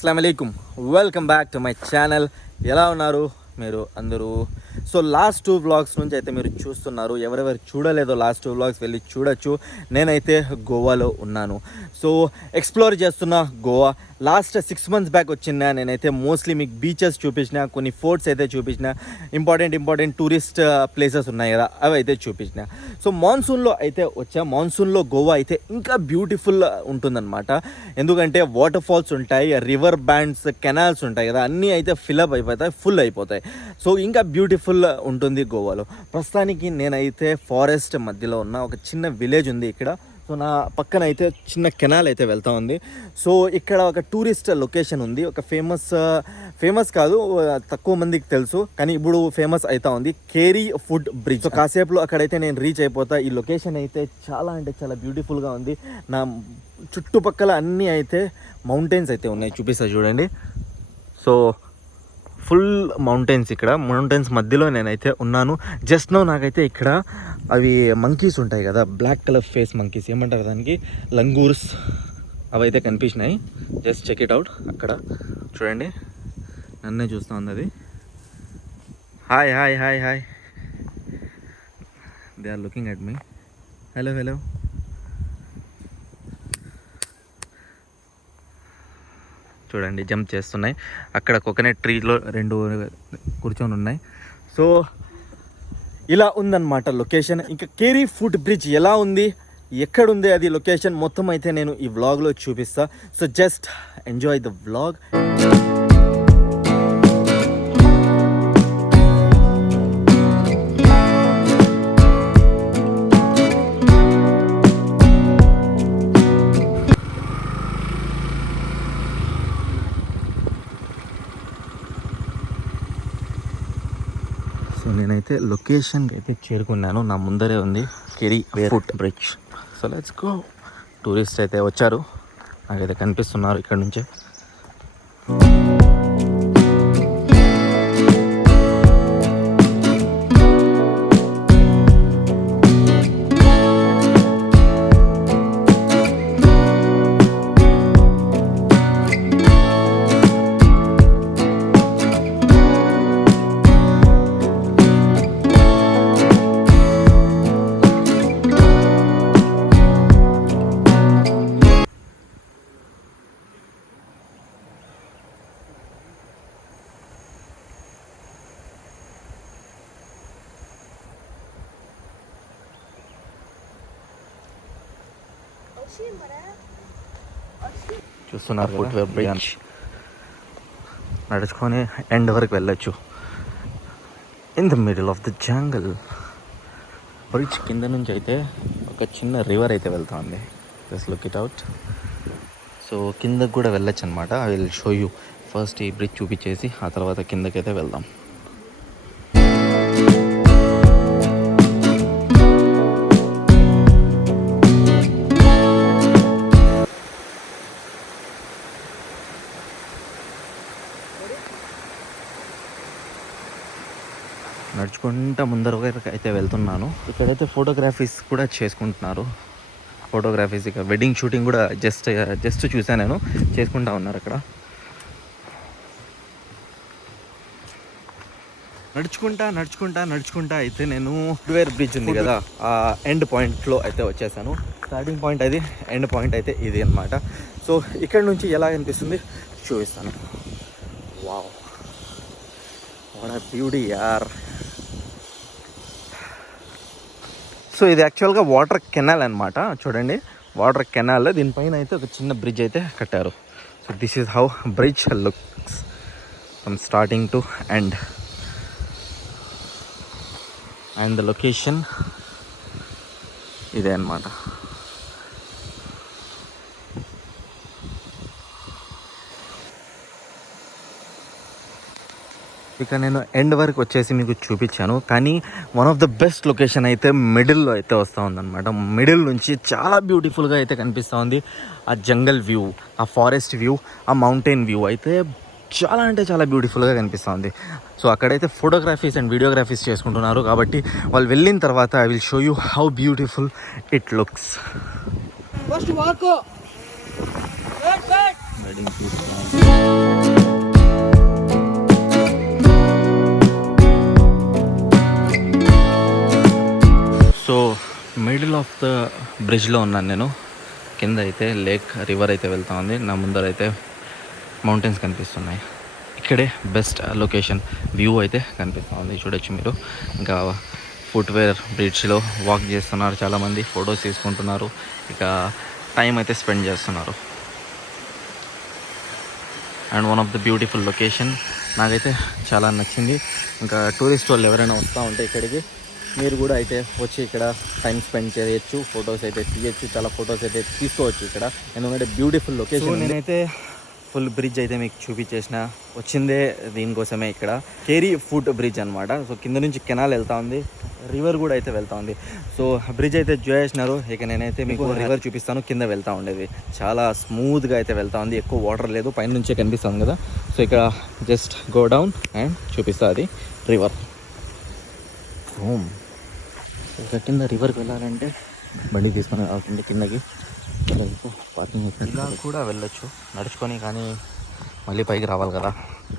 అస్సలాము అలైకుమ్, welcome back to my channel. ఎలా ఉన్నారు మీరు అందరూ? సో లాస్ట్ 2 వ్లాగ్స్ నుంచి అయితే మీరు చూస్తున్నారు. ఎవరెవరు చూడలేదో లాస్ట్ 2 వ్లాగ్స్ వెళ్ళి చూడొచ్చు. నేనైతే గోవాలో ఉన్నాను. సో ఎక్స్ప్లోర్ చేస్తున్న గోవా. లాస్ట్ 6 months బ్యాక్ వచ్చిన నేనైతే మోస్ట్లీ మీకు బీచెస్ చూపించిన, కొన్ని ఫోర్ట్స్ అయితే చూపించిన, ఇంపార్టెంట్ టూరిస్ట్ ప్లేసెస్ ఉన్నాయి కదా, అవి అయితే చూపించిన. సో మాన్సూన్లో అయితే వచ్చా. మాన్సూన్లో గోవా అయితే ఇంకా బ్యూటిఫుల్ ఉంటుందన్నమాట. ఎందుకంటే వాటర్ ఫాల్స్ ఉంటాయి, రివర్ బ్యాండ్స్, కెనాల్స్ ఉంటాయి కదా, అన్నీ అయితే ఫిల్అప్ అయిపోతాయి, ఫుల్ అయిపోతాయి. సో ఇంకా బ్యూటిఫుల్ ఉంటుంది గోవాలో. ప్రస్తుతానికి నేనైతే ఫారెస్ట్ మధ్యలో ఉన్న ఒక చిన్న విలేజ్ ఉంది ఇక్కడ. సో నా పక్కన అయితే చిన్న కెనాల్ అయితే వెళ్తూ ఉంది. సో ఇక్కడ ఒక టూరిస్ట్ లొకేషన్ ఉంది. ఒక ఫేమస్ కాదు, తక్కువ మందికి తెలుసు, కానీ ఇప్పుడు ఫేమస్ అవుతా ఉంది, కేరీ ఫుడ్ బ్రిడ్జ్. సో కాసేపులో అక్కడైతే నేను రీచ్ అయిపోతా. ఈ లొకేషన్ అయితే చాలా అంటే చాలా బ్యూటిఫుల్గా ఉంది. నా చుట్టుపక్కల అన్నీ అయితే మౌంటైన్స్ అయితే ఉన్నాయి, చూపిస్తా చూడండి. సో ఫుల్ మౌంటైన్స్, ఇక్కడ మౌంటైన్స్ మధ్యలో నేనైతే ఉన్నాను. జస్ట్ నో నాకైతే ఇక్కడ అవి మంకీస్ ఉంటాయి కదా, బ్లాక్ కలర్ ఫేస్ మంకీస్, ఏమంటారు దానికి, లంగూర్స్, అవి అయితే కనిపించినాయి. Just check it out. అక్కడ చూడండి, నన్నే చూస్తూ ఉంది అది. Hi hi hi hi, they are looking at me. Hello hello. చూడండి, జంప్ చేస్తున్నాయి. అక్కడ కోకోనట్ ట్రీలో 2 కూర్చొని ఉన్నాయి. సో ఇలా ఉందన్నమాట లొకేషన్. ఇంకా కేరీ ఫుడ్ బ్రిడ్జ్ ఎలా ఉంది, ఎక్కడుంది అది లొకేషన్ మొత్తం అయితే నేను ఈ వ్లాగ్లో చూపిస్తా. So just enjoy the vlog. So నేనైతే లొకేషన్ అయితే చేరుకున్నాను. నా ముందరే ఉంది కేరీ food bridge. So let's go. Tourist అయితే వచ్చారు, నాకైతే కనిపిస్తున్నారు ఇక్కడ నుంచే. చూస్తున్నారు ఫుట్వేర్ బ్రిడ్జ్. నడుచుకొని ఎండ్ వరకు వెళ్ళొచ్చు. In the middle of the jungle. Bridge కింద నుంచి అయితే ఒక చిన్న రివర్ అయితే వెళ్తుంది. Just look it out. So కిందకు కూడా వెళ్ళొచ్చు అనమాట. I will show you. First ఈ బ్రిడ్జ్ చూపించేసి ఆ తర్వాత కిందకైతే వెళ్దాం. నడుచుకుంటా ముందర అయితే వెళ్తున్నాను. ఇక్కడైతే ఫోటోగ్రఫీస్ కూడా చేసుకుంటున్నారు. ఫోటోగ్రఫీస్, ఇక వెడ్డింగ్ షూటింగ్ కూడా జస్ట్ చూసాను నేను, చేసుకుంటా ఉన్నారు అక్కడ. నడుచుకుంటా అయితే నేను ఫుట్వేర్ బ్రిడ్జ్ ఉంది కదా, ఆ ఎండ్ పాయింట్లో అయితే వచ్చేసాను. స్టార్టింగ్ పాయింట్ అది, ఎండ్ పాయింట్ అయితే ఇది అనమాట. సో ఇక్కడ నుంచి ఎలా అనిపిస్తుంది చూపిస్తాను. వావ్, వాట్ ఎ బ్యూటీ యార్. సో ఇది యాక్చువల్గా వాటర్ కెనాల్ అనమాట. చూడండి, వాటర్ కెనాల్. దీనిపైన అయితే ఒక చిన్న బ్రిడ్జ్ అయితే కట్టారు. So this is how bridge looks from starting to end. And the location ఇదే అనమాట. ఇక నేను ఎండ్ వరకు వచ్చేసి మీకు చూపించాను, కానీ one of the best location అయితే మిడిల్లో అయితే వస్తూ ఉందన్నమాట. మిడిల్ నుంచి చాలా బ్యూటిఫుల్గా అయితే కనిపిస్తూ ఉంది. ఆ జంగల్ వ్యూ, ఆ ఫారెస్ట్ వ్యూ, ఆ మౌంటైన్ వ్యూ అయితే చాలా అంటే చాలా బ్యూటిఫుల్గా కనిపిస్తూ ఉంది. సో అక్కడైతే ఫోటోగ్రఫీస్ అండ్ వీడియోగ్రఫీస్ చేసుకుంటున్నారు. కాబట్టి వాళ్ళు వెళ్ళిన తర్వాత I will show you how beautiful it looks. Heading చూస్తాం. సో మిడిల్ ఆఫ్ ద బ్రిడ్జ్లో ఉన్నాను నేను. కింద అయితే రివర్ అయితే వెళ్తా ఉంది. నా ముందర అయితే మౌంటైన్స్ కనిపిస్తున్నాయి. ఇక్కడే బెస్ట్ లొకేషన్ వ్యూ అయితే కనిపిస్తుంది, చూడొచ్చు మీరు. ఇంకా ఫుట్వేర్ బ్రిడ్జ్లో వాక్ చేస్తున్నారు చాలామంది, ఫొటోస్ తీసుకుంటున్నారు, ఇక టైం అయితే స్పెండ్ చేస్తున్నారు. And one of the beautiful location నాకైతే చాలా నచ్చింది. ఇంకా టూరిస్ట్ వాళ్ళు ఎవరైనా వస్తూ ఉంటే ఇక్కడికి మీరు కూడా అయితే వచ్చి ఇక్కడ టైం స్పెండ్ చేయొచ్చు, ఫొటోస్ అయితే తీయచ్చు, చాలా ఫొటోస్ అయితే తీసుకోవచ్చు ఇక్కడ, ఎందుకంటే బ్యూటిఫుల్ లొకేషన్. నేనైతే ఫుల్ బ్రిడ్జ్ అయితే మీకు చూపించేసిన, వచ్చిందే దీనికోసమే. ఇక్కడ కేరీ ఫుట్ బ్రిడ్జ్ అనమాట. సో కింద నుంచి కెనాల్ వెళ్తూ ఉంది, రివర్ కూడా అయితే వెళ్తూ ఉంది. సో బ్రిడ్జ్ అయితే చేసినారు. ఇక నేనైతే మీకు రివర్ చూపిస్తాను. కింద వెళ్తూ ఉండేది చాలా స్మూత్గా అయితే వెళ్తూ ఉంది, ఎక్కువ వాటర్ లేదు, పైన నుంచే కనిపిస్తుంది కదా. సో ఇక్కడ జస్ట్ గో డౌన్ అండ్ చూపిస్తా అది రివర్. ఇక కింద రివర్కి వెళ్ళాలంటే బండి తీసుకొని రావాల్సింది కిందకి. పార్కింగ్ ఇలా కూడా వెళ్ళొచ్చు నడుచుకొని, కానీ మళ్ళీ పైకి రావాలి కదా,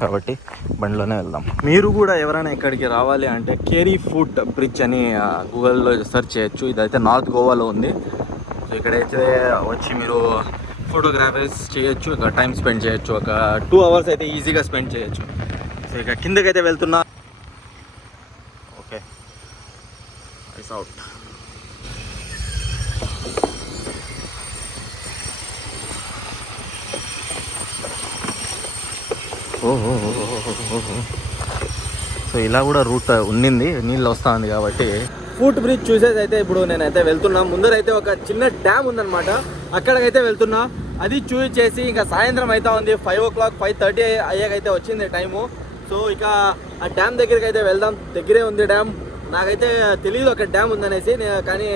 కాబట్టి బండిలోనే వెళ్దాం. మీరు కూడా ఎవరైనా ఇక్కడికి రావాలి అంటే కేరీ ఫుట్ బ్రిడ్జ్ అని గూగుల్లో సెర్చ్ చేయొచ్చు. ఇదైతే నార్త్ గోవాలో ఉంది. సో ఇక్కడైతే వచ్చి మీరు ఫోటోగ్రాఫర్స్ చేయొచ్చు, ఇక టైం స్పెండ్ చేయొచ్చు, ఒక 2 hours అయితే ఈజీగా స్పెండ్ చేయొచ్చు. సో ఇక కిందకైతే వెళ్తున్నా. Okay, ice out. సో ఇలా కూడా రూట్ ఉన్నింది, నీళ్ళు వస్తూ ఉంది కాబట్టి. ఫుట్ బ్రిడ్జ్ చూసేది అయితే ఇప్పుడు నేనైతే వెళ్తున్నా. ముందరైతే ఒక చిన్న డ్యామ్ ఉందన్నమాట, అక్కడికైతే వెళ్తున్నా. అది చూసేసి ఇంకా సాయంత్రం అయితే ఉంది, 5 o'clock 5:30 అయ్యాకైతే వచ్చింది టైము. సో ఇక ఆ డ్యామ్ దగ్గరికి అయితే వెళ్దాం. దగ్గరే ఉంది డ్యామ్. నాకైతే తెలియదు అక్కడ డ్యామ్ ఉందనేసి, కానీ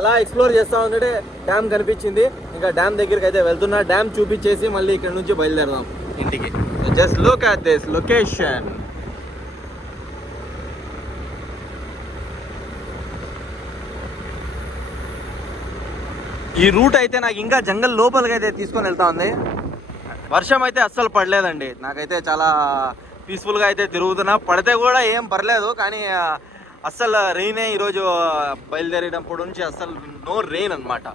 అలా ఎక్స్ప్లోర్ చేస్తూ ఉంటే డ్యామ్ కనిపించింది. ఇంకా డ్యామ్ దగ్గరికి అయితే వెళ్తున్నా. డ్యామ్ చూపించేసి మళ్ళీ ఇక్కడ నుంచి బయలుదేరదాం ఇంటికి. Just look at this location. ఈ రూట్ అయితే నాకు ఇంకా జంగల్ లోపలికి అయితే తీసుకొని వెళ్తా ఉంది. వర్షం అయితే అస్సలు పడలేదండి, నాకైతే చాలా పీస్ఫుల్గా అయితే తిరుగుతున్నా. పడితే కూడా ఏం పర్లేదు, కానీ అస్సలు రెయినే ఈరోజు బయలుదేరేటప్పుడు నుంచి అస్సలు నో రెయిన్ అనమాట.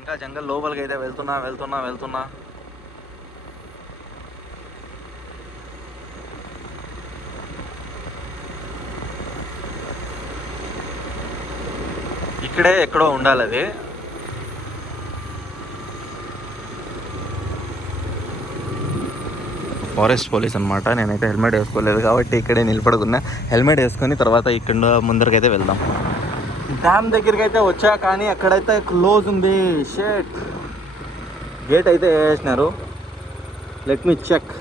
ఇంకా జంగల్ లోపలికి అయితే వెళ్తున్నా. ఇక్కడే ఎక్కడో ఉండాలి అది. ఫారెస్ట్ పోలీస్ అనమాట. నేనైతే హెల్మెట్ వేసుకోలేదు కాబట్టి ఇక్కడే నిలబడుకున్నా. హెల్మెట్ వేసుకొని తర్వాత ఇక్కడ ముందరకైతే వెళ్దాం. డ్యామ్ దగ్గరికి అయితే వచ్చా, కానీ అక్కడైతే క్లోజ్ ఉంది. షేట్, గేట్ అయితే వేసినారు. Let me check.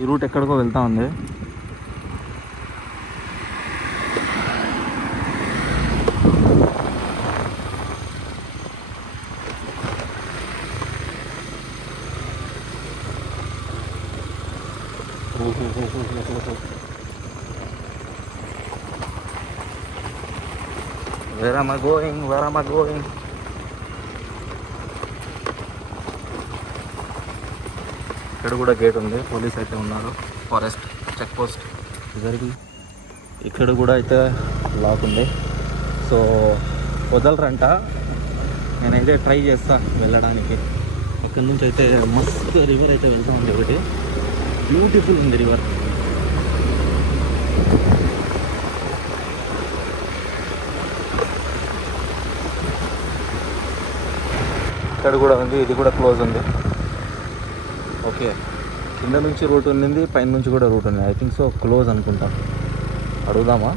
ఈ రూట్ ఎక్కడికో వెళ్తా ఉంది. Where am I going? ఇక్కడ కూడా గేట్ ఉంది, పోలీస్ అయితే ఉన్నారు, ఫారెస్ట్ చెక్ పోస్ట్. ఇక్కడ కూడా అయితే లాక్ ఉంది. సో వదలరంట. నేనైతే ట్రై చేస్తా వెళ్ళడానికి. అక్కడి నుంచి అయితే మస్తు రివర్ అయితే వెళ్తా ఉంది. ఒకటి బ్యూటిఫుల్ ఉంది రివర్. ఇక్కడ కూడా ఉంది, ఇది కూడా క్లోజ్ ఉంది. ఓకే, కింద నుంచి రూట్ ఉంది, పైన నుంచి కూడా రూట్ ఉంది. ఐ థింక్ సో క్లోజ్ అనుకుంటా. అడుగుదామా?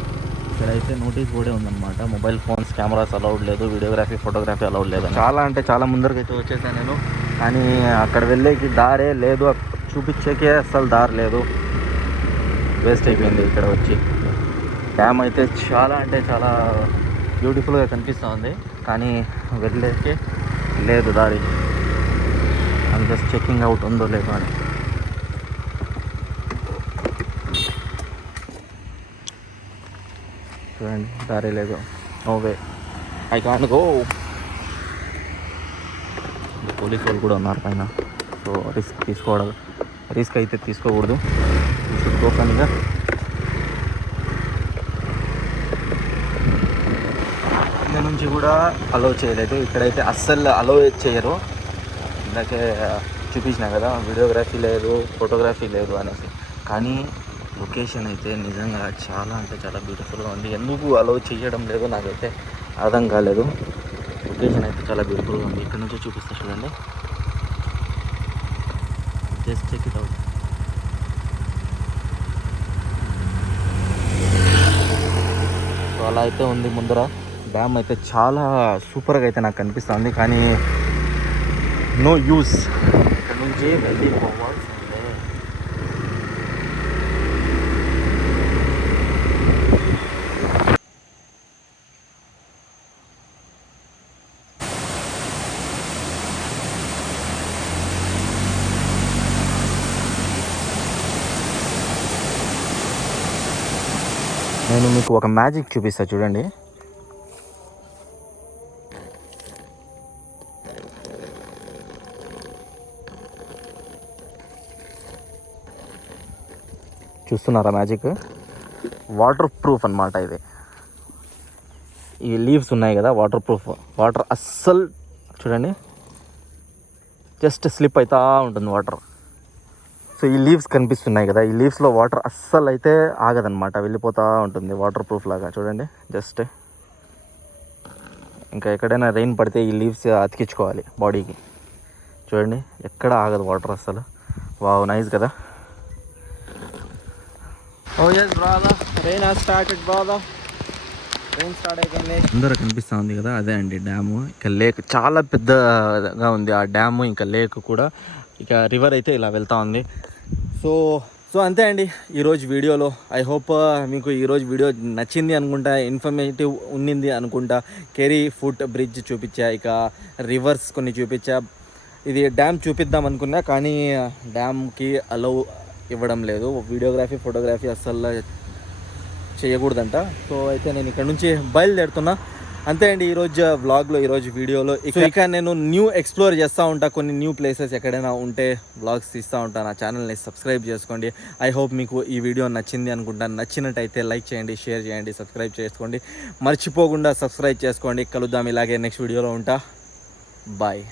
ఇక్కడైతే నోటీస్ బోర్డే ఉందన్నమాట. మొబైల్ ఫోన్స్ కెమెరాస్ అలౌడ్ లేదు, వీడియోగ్రఫీ ఫోటోగ్రఫీ అలౌడ్ లేదు. చాలా అంటే చాలా ముందరికి అయితే వచ్చేసాను నేను, కానీ అక్కడ వెళ్ళేకి దారే లేదు, చూపించేకే అసలు దారి లేదు. వేస్ట్ అయిపోయింది ఇక్కడ వచ్చి. డ్యామ్ అయితే చాలా అంటే చాలా బ్యూటిఫుల్గా కనిపిస్తూ ఉంది, కానీ వెళ్ళేకి లేదు దారి. ఐమ్ జస్ట్ చెకింగ్ అవుట్ ఉందో లేదో అని. చూడండి, దారి లేదు. No way, I can't go. Police వాళ్ళు కూడా ఉన్నారు పైన. సో రిస్క్ అయితే తీసుకోకూడదు. ఓపెన్గా కింద నుంచి కూడా అలో చేయలేదు. ఇక్కడైతే అస్సలు అలో చేయరు. ఇందాకే చూపించినా కదా, వీడియోగ్రఫీ లేదు, ఫోటోగ్రఫీ లేదు అనేసి. కానీ లొకేషన్ అయితే నిజంగా చాలా అంటే చాలా బ్యూటిఫుల్గా ఉంది. ఎందుకు అలో చేయడం లేదో నాకైతే అర్థం కాలేదు. లొకేషన్ అయితే చాలా బ్యూటిఫుల్గా ఉంది. ఇక్కడ నుంచో చూపిస్తా చూడండి, just check it out. So అలా అయితే ఉంది. ముందర డ్యామ్ అయితే చాలా సూపర్గా అయితే నాకు కనిపిస్తుంది. కానీ నో యూస్, ఇక్కడ నుంచి వెళ్ళిపోవాల్సిందే. నేను మీకు ఒక మ్యాజిక్ చూపిస్తా చూడండి. చూస్తున్నారా మ్యాజిక్? వాటర్ ప్రూఫ్ అన్నమాట ఇది. ఈ లీవ్స్ ఉన్నాయి కదా, వాటర్ ప్రూఫ్. వాటర్ అస్సలు చూడండి, జస్ట్ స్లిప్ అవుతూ ఉంటుంది వాటర్. సో ఈ లీవ్స్ కనిపిస్తున్నాయి కదా, ఈ లీవ్స్లో వాటర్ అస్సలు అయితే ఆగదనమాట, వెళ్ళిపోతూ ఉంటుంది. వాటర్ ప్రూఫ్ లాగా చూడండి. జస్ట్ ఇంకా ఎక్కడైనా రెయిన్ పడితే ఈ లీవ్స్ అతికించుకోవాలి బాడీకి. చూడండి, ఎక్కడ ఆగదు వాటర్ అస్సలు. వావ్, నైస్ కదా. ఓ yes brother, rain has started brother. rain start అయిపోయింది. అందరూ కనిపిస్తూ ఉంది కదా, అదే అండి డ్యాము. ఇక లేక్ చాలా పెద్దగా ఉంది ఆ డ్యాము. ఇంకా లేక్ కూడా, ఇక రివర్ అయితే ఇలా వెళ్తూ ఉంది. సో అంతే అండి ఈరోజు వీడియోలో. ఐ హోప్ మీకు ఈరోజు వీడియో నచ్చింది అనుకుంటా, ఇన్ఫర్మేటివ్ ఉండింది అనుకుంటా. కెరీ ఫుట్ బ్రిడ్జ్ చూపించా, ఇక రివర్స్ కొన్ని చూపించా. ఇది డ్యామ్ చూపిద్దాం అనుకున్నా, కానీ డ్యామ్కి అలౌ ఇవ్వడం లేదు. వీడియోగ్రఫీ ఫోటోగ్రఫీ అస్సలు చేయకూడదంట. సో అయితే నేను ఇక్కడ నుంచి బయలుదేరుతున్నా. అంతే అండి ఈరోజు వ్లాగ్లో, ఈరోజు వీడియోలో. ఇక నేను న్యూ ఎక్స్ప్లోర్ చేస్తూ ఉంటా, కొన్ని న్యూ ప్లేసెస్ ఎక్కడైనా ఉంటే వ్లాగ్స్ తీస్తూ ఉంటాను. నా ఛానల్ని సబ్స్క్రైబ్ చేసుకోండి. ఐ హోప్ మీకు ఈ వీడియో నచ్చింది అనుకుంటాను. నచ్చినట్టయితే లైక్ చేయండి, షేర్ చేయండి, సబ్స్క్రైబ్ చేసుకోండి. మర్చిపోకుండా సబ్స్క్రైబ్ చేసుకోండి. కలుద్దాం ఇలాగే నెక్స్ట్ వీడియోలో. ఉంటా. బాయ్.